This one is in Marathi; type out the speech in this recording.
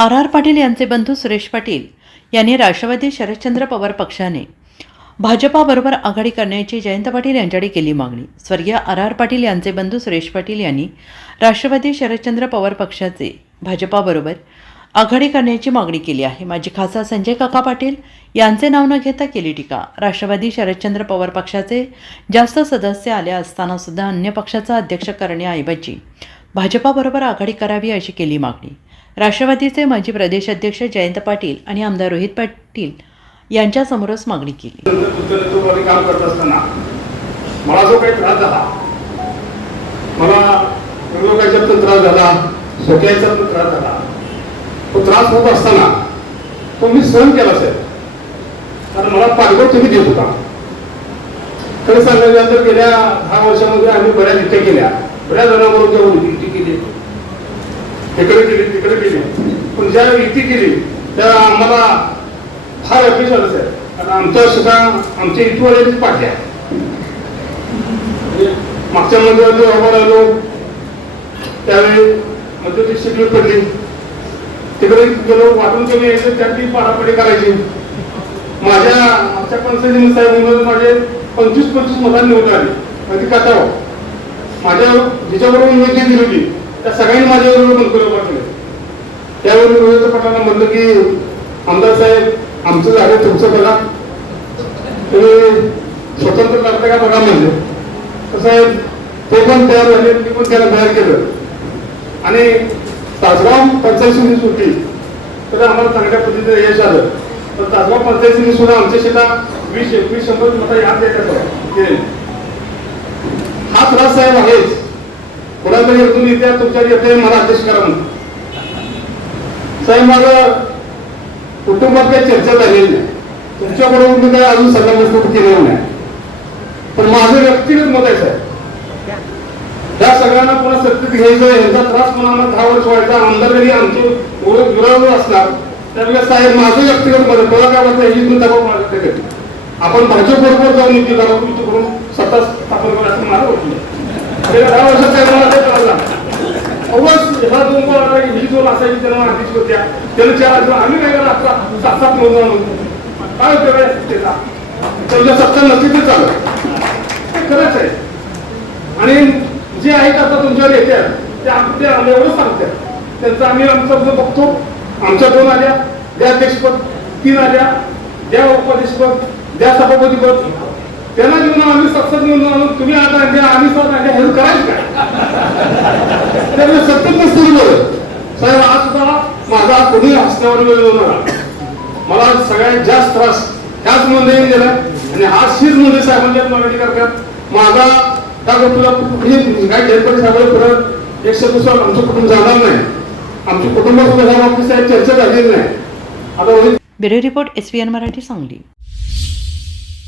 आर पाटील यांचे बंधू सुरेश पाटील यांनी राष्ट्रवादी शरदचंद्र पवार पक्षाने भाजपाबरोबर आघाडी करण्याची जयंत पाटील यांच्याकडे केली मागणी। स्वर्गीय आर पाटील यांचे बंधू सुरेश पाटील यांनी राष्ट्रवादी शरदचंद्र पवार पक्षाचे भाजपाबरोबर आघाडी करण्याची मागणी केली आहे। माजी खासदार संजय काका पाटील यांचे नाव न घेता केली टीका। राष्ट्रवादी शरदचंद्र पवार पक्षाचे जास्त सदस्य आले असताना सुद्धा अन्य पक्षाचा अध्यक्ष करण्याऐवजी भाजपाबरोबर आघाडी करावी अशी केली मागणी। राष्ट्रवादीचे माजी प्रदेश अध्यक्ष जयंत पाटील आणि आमदार रोहित पाटील यांच्या समोरच मागणी केली। काम करत असताना मला जो काही त्रास झाला, मला रोगाचा पण त्रास झाला, सोक्याचा पण त्रास झाला, तो त्रास होत असताना तो मी सहन केला साहेब, कारण मला पाठबळ तुम्ही देत होता। खरं सांगायचं तर गेल्या 10 वर्षामध्ये आम्ही बऱ्याच युती केल्या, बऱ्याच जणांबरोबर जाऊन युती केली, तिकडे केली, पण ज्या युती केली त्या आम्हाला फार अपेक्षा झालं साहेब, कारण आमच्या सुद्धा आमच्या युतीवाल्याचीच पाठी आहे। मागच्या मंदिरात उभा राहिलो त्यावेळी मध्ये शिकली पडली, तिकडे गेलो, वाटून कमी यायचं, त्यातली पाडापडी करायची। आमच्या पंचायती साहेब माझे 25 मतांनी निवडून आली, अगदी कटाव माझ्या ज्याच्याबरोबर निवडून दिली होती त्या सगळ्यांनी माझ्याबरोबर मंत्री उभा केले। त्यावेळी रोहित पाटलांना म्हणलं की आमदार साहेब आमचं झालं, तुमचं बघा, तुम्ही स्वतंत्र करता का बघा म्हणले। तर साहेब ते पण तयार झाले, मी पण त्याला तयार केलं आणि तासगाव पंचायत समिती सुटली तर आम्हाला चांगल्या पद्धतीने यश आलं। तर तासगाव पंचायत समिती सुद्धा आमच्या शेता 20-21-100 मतं याद देतात। हा त्रास साहेब आहेच, कोणाकडे तुम्ही येत्या तुमच्या येते मला अध्यक्ष करा म्हणून साहेब। माझं कुटुंबात काही चर्चा झालेली नाही, तुमच्याबरोबर मी काय अजून सल्लामसलत केलेलं नाही, पण माझं व्यक्तिगत मत आहे साहेब, त्या सगळ्यांना पुन्हा सत्तेत घ्यायचं, यांचा त्रास पुन्हा 10 वर्ष व्हायचा, आमदार जरी आमचे विरोध असणार त्यावेळेस साहेब माझं व्यक्तिगत मत आहे, तुला काय वाटतं याची तुम्ही दबाव मागत आपण भाजपबरोबर जाऊन युती करावं, युती करून सत्ता स्थापन करायचं मला वाटलं। 10 वर्षात साहेब मला ते कळलं अवश्य ह्या 2 ही जोन असायची त्यांना अध्यक्ष होत्या, त्याला 4 आम्ही काय करा आता 7-7 नोंदवून काय उपयोग त्याचा, त्याच्या सत्ता नसती ते चालू ते खरंच आहे। आणि जे आहेत आता तुमच्यावर येतात ते आम्ही एवढं सांगतात, त्यांचं आम्ही आमचं बघतो। आमच्या 2 आल्या, द्या अध्यक्षपद, 3 आल्या, द्या उपाध्यक्षपद, द्या सभापतीपद, त्यांना घेऊन आम्ही 7-7 निवडून आणून तुम्ही आता आणल्या, आम्ही 7 आणल्या, हे करायचं काय? त्यामुळे सत्तेत नसतील बोलत साहेब। आज सुद्धा माझा कोणी हसण्यावर वेळ होणार, मला सगळ्यात जास्त त्रास त्याच मध्ये गेला आणि आज शीच मध्ये साहेबांच्या मागणी करतात। माझा त्या गोष्टीला काय जयंत साहेब परत 120 आमचं कुटुंब जाणार नाही, आमच्या कुटुंबासोबत साहेब चर्चा झालेली नाही। आता bureau report SVN Marathi Sangli.